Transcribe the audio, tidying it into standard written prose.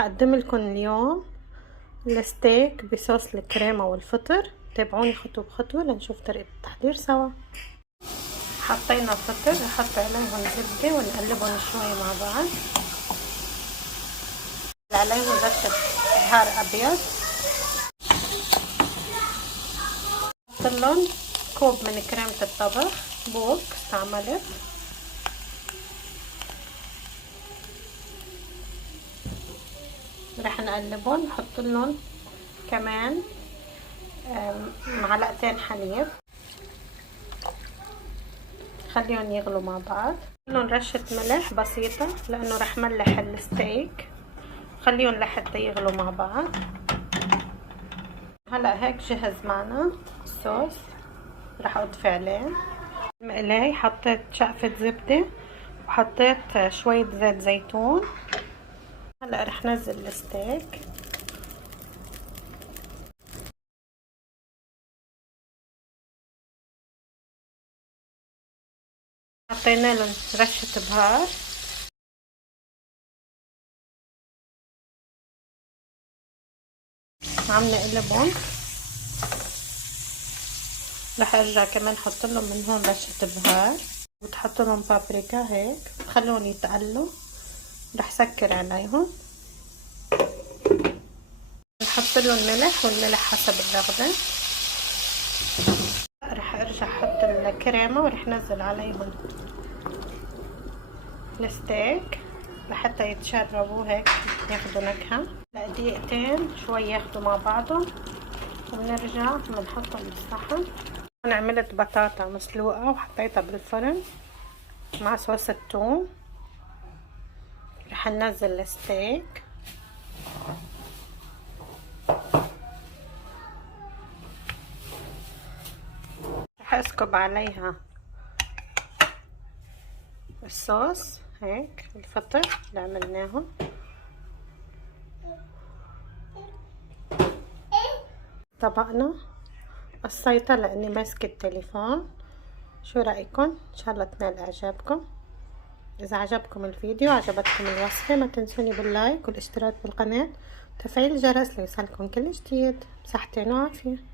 رح اقدم لكم اليوم الستيك بصوص الكريمه والفطر. تابعوني خطوه بخطوه لنشوف طريقه التحضير سوا. حطينا فطر، نحط عليهم زبده ونقلبهم شوي مع بعض. عليهم رشه بهار ابيض. حط لهم كوب من كريمه الطبخ بوك استعملت. رح نقلبهم، نحط لهم كمان معلقتين حليب، خليهم يغلوا مع بعض. لهم رشة ملح بسيطة لانه رح ملح الستيك، خليهم لحتى يغلوا مع بعض. هلا هيك جهز معنا الصوص، رح اضفي عليه مقلاي. حطيت شقفة زبدة وحطيت شوية زيت زيتون. هلا رح نزل الستيك. حطينا لهم رشة بهار، عم نقلبهم. رح ارجع كمان احط لهم من هون رشة بهار، وتحط لهم بابريكا هيك، تخلون يتقلوا. رح سكر عليهم، نحط لهم ملح، والملح حسب الرغبة. رح ارجع احط الكريمة ورح نزل عليهم الستيك لحتى يتشربوا هيك، ياخدوا نكهة. دقيقتين شوي ياخدوا مع بعضهم، وبنرجع بنحطهم بالصحن. انا عملت بطاطا مسلوقة وحطيتها بالفرن مع صوص الثوم. رح ننزل الستيك، رح اسكب عليها الصوص هيك الفطر اللي عملناه. طبقنا قصيتها لاني ماسكه التليفون. شو رايكم؟ ان شاء الله تنال اعجابكم. اذا عجبكم الفيديو، عجبتكم الوصفه، ما تنسوني باللايك والاشتراك بالقناه وتفعيل الجرس ليوصلكم كل جديد. بصحتين وعافيه.